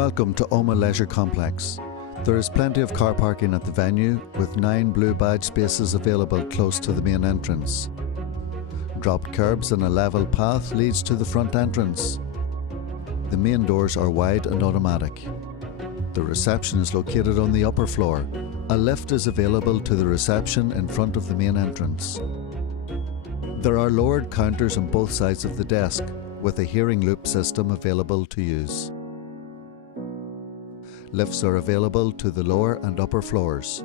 Welcome to Omagh Leisure Complex. There is plenty of car parking at the venue, with 9 blue badge spaces available close to the main entrance. Dropped curbs and a level path leads to the front entrance. The main doors are wide and automatic. The reception is located on the upper floor. A lift is available to the reception in front of the main entrance. There are lowered counters on both sides of the desk, with a hearing loop system available to use. Lifts are available to the lower and upper floors.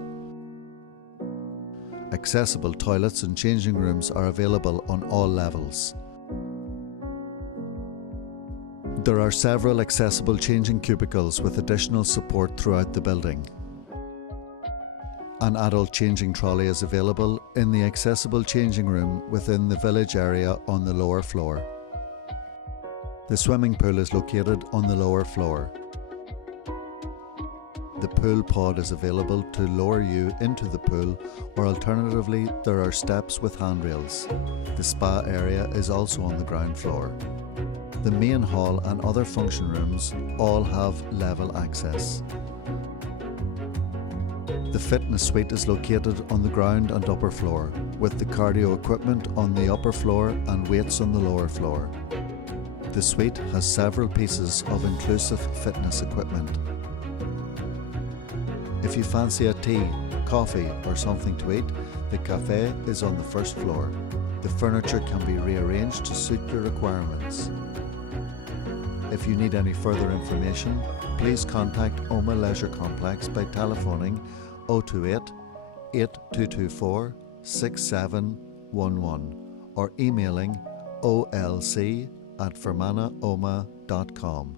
Accessible toilets and changing rooms are available on all levels. There are several accessible changing cubicles with additional support throughout the building. An adult changing trolley is available in the accessible changing room within the village area on the lower floor. The swimming pool is located on the lower floor. The pool pod is available to lower you into the pool, or alternatively there are steps with handrails. The spa area is also on the ground floor. The main hall and other function rooms all have level access. The fitness suite is located on the ground and upper floor, with the cardio equipment on the upper floor and weights on the lower floor. The suite has several pieces of inclusive fitness equipment. If you fancy a tea, coffee or something to eat, the cafe is on the first floor. The furniture can be rearranged to suit your requirements. If you need any further information, please contact Omagh Leisure Complex by telephoning 028 8224 6711 or emailing olc@fermanaomagh.com.